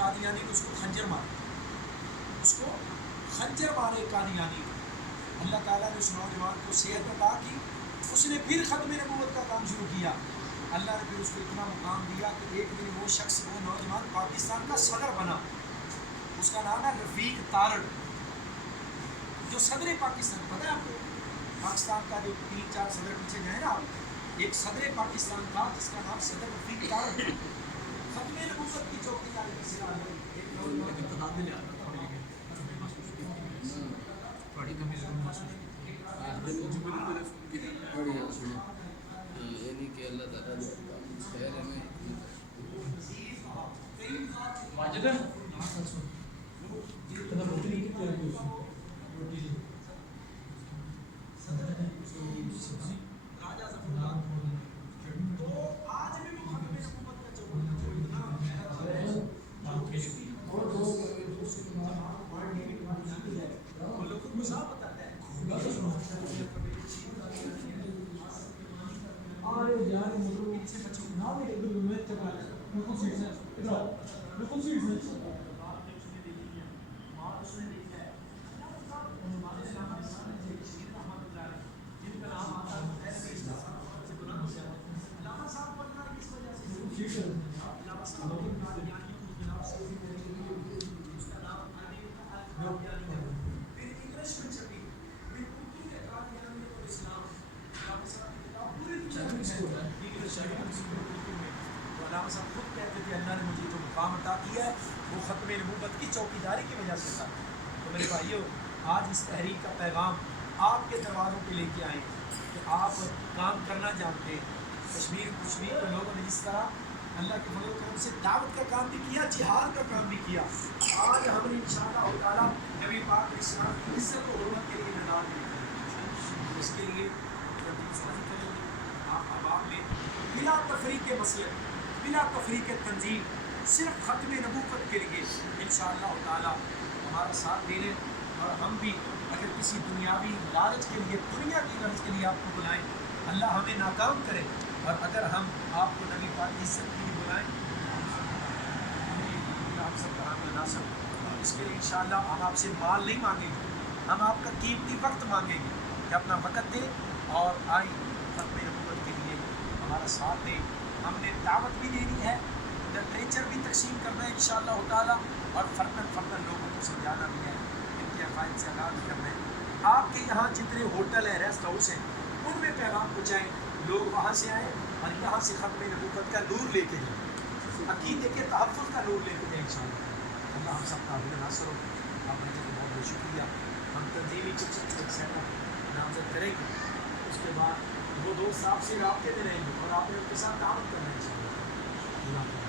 قادیانی نے اس کو خنجر مارے قادیانی کو. اللہ تعالیٰ نے اس نوجوان کو صحت عطا کی. اس نے پھر ختم نبوت کا کام شروع کیا. اللہ نے پھر اس کو اتنا مقام دیا کہ ایک دن وہ شخص وہ نوجوان پاکستان کا صدر بنا. اس کا نام ہے رفیق تارڑ جو صدر پاکستان. پتہ ہے آپ کو پاکستان کا جو 3-4 صدر پیچھے گئے نا, ایک صدر پاکستان تھا جس کا نام صدر رفیق تارڑ تھا. ختم نبوت کی چوکی داری کی سرا ہے. یعنی کہ اللہ تعالیٰ خیر ہمیں علامہ صاحب خود کہتے تھے اللہ نے مجھے جو مقام عطا کیا ہے وہ ختم نبوت کی چوکیداری کی وجہ سے تھا. تو میرے بھائیو آج اس تحریک کا پیغام آپ کے دروازوں پہ لے کے آئیں کہ آپ کام کرنا جانتے ہیں. کشمیر کے لوگوں نے جس طرح اللہ کے فضل و کرم سے دعوت کا کام بھی کیا, جہاد کا کام بھی کیا, آج ہم نے انشاءاللہ تعالیٰ نبی پاک علیہ السلام کی عزت و حرمت کے لیے میدان میں اس کے لیے آپ احباب میں بلا تفریق مسلک, بلا تفریق تنظیم, صرف ختم نبوت کے لیے انشاءاللہ تعالیٰ ہمارا ساتھ دے لیں. اور ہم بھی اگر کسی دنیاوی لالچ کے لیے, دنیا کی غرض کے لیے آپ کو بلائیں, اللہ ہمیں ناکام کرے. اور اگر ہم آپ کو نبی پاک کی عزت کے لیے بلائیں آپ سب کا حامل ناصر, اس کے لیے انشاءاللہ ہم آپ سے مال نہیں مانگیں گے, ہم آپ کا قیمتی وقت مانگیں گے کہ اپنا وقت دیں اور آئیں ختم نبوت کے لیے ہمارا ساتھ دیں. ہم نے دعوت بھی دینی ہے, لٹریچر بھی تقسیم کرنا ہے انشاءاللہ تعالیٰ, اور فرداً لوگوں کو سمجھانا بھی ہے, ان کے عقائد سے آگاہ بھی کرنا ہے. آپ کے یہاں جتنے ہوٹل ہیں, ریسٹ ہاؤس ہیں, ان میں پیغام پہنچائیں, لوگ وہاں سے آئیں اور یہاں سے ختم نبوت کا نور لے کے جائیں, عقیدے کے تحفظ کا نور لے کے جائیں انشاءاللہ. اللہ ہم سب کا حامل ناصر ہو. آپ نے بہت بہت شکریہ. ہم تنظیمی سیٹ اپ نامزد کریں گے, اس کے بعد وہ دوست آپ سے رابطے میں رہیں گے اور آپ نے ان کے ساتھ دعوت کرنا ہے انشاءاللہ.